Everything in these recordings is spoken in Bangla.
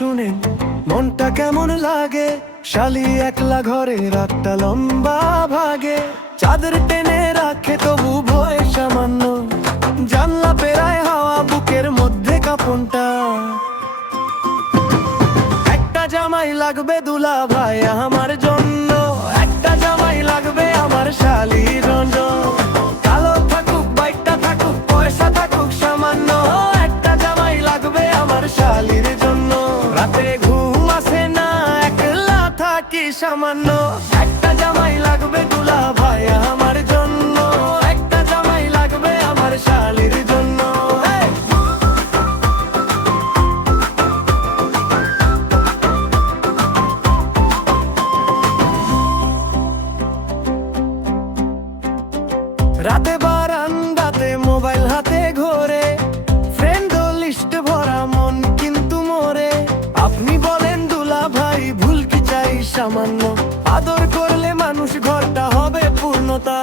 শুনে মনটা কেমন লাগে। শালি একলা ঘরে রাতটা লম্বা ভাগে, চাদর টেনে রাখে তবু ভয় সামান্য। জানলা পেরায় হাওয়া বুকের মধ্যে কাঁপনটা। একটা জামাই লাগবে দুলা ভাই আমার জন্য, একটা জামাই লাগবে আমার শালির জন্য। কালো থাকুক বাইকটা থাকুক পয়সা থাকুক সামান্য, একটা জামাই লাগবে আমার শালির জন্য। রাতে ঘুম আসে না একলা থাকি সামান্য, একটা জামাই লাগবে দুলা ভাই আমার জন্য, একটা জামাই লাগবে আমার শালির জন্য। রাতে বারান্দাতে মোবাইল হাতে ঘোরে, ফ্রেন্ড লিস্ট ভরা মন কিন্তু মোরে। আপনি বলেন দুলা ভাই ভুল কি চাই সামান্য, আদর করলে মানুষ ঘরটা হবে পূর্ণতা।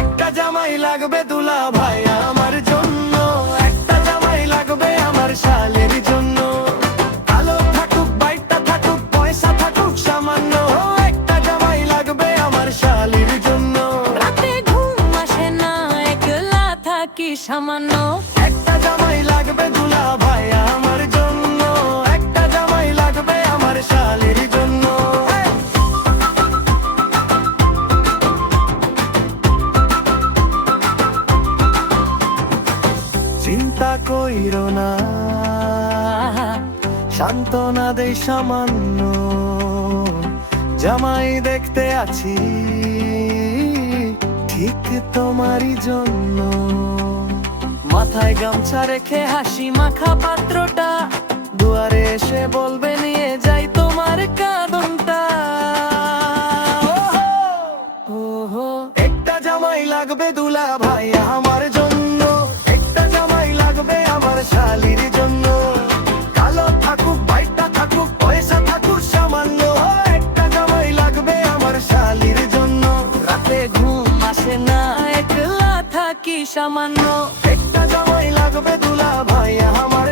একটা জামাই লাগবে দুলা ভাই আমার জন্য, একটা জামাই লাগবে আমার শালের জন্য। কালো থাকুক বাইকটা থাকুক পয়সা থাকুক সামান্য, একটা জামাই লাগবে আমার শালের জন্য। রাতে ঘুম আসে না একলা থাকি সামান্য, একটা জামাই লাগবে দুলা ভাই আমার জন্য, একটা জামাই লাগবে আমার শালের জন্য। চিন্তা কইরো না সান্ত্বনা দেই সামান্য, জামাই দেখতে আছি ঠিক তোমারই জন্য। মাথায় গামছা রেখে হাসি মাখা পাত্রটা, দুয়ারে এসে বলবে নিয়ে যাই তোমার কাঁদনটা। ওহো একটা জামাই লাগবে দুলা ভাই আমার জন্য, একটা জামাই লাগবে আমার শালির জন্য। কালো থাকুক বাইকটা থাকুক পয়সা থাকুক সামান্য, একটা জামাই লাগবে আমার শালির জন্য। রাতে ঘুম আসে না একলা থাকি সামান্য, একটা জামাই লাগবে দুলা ভাই আমার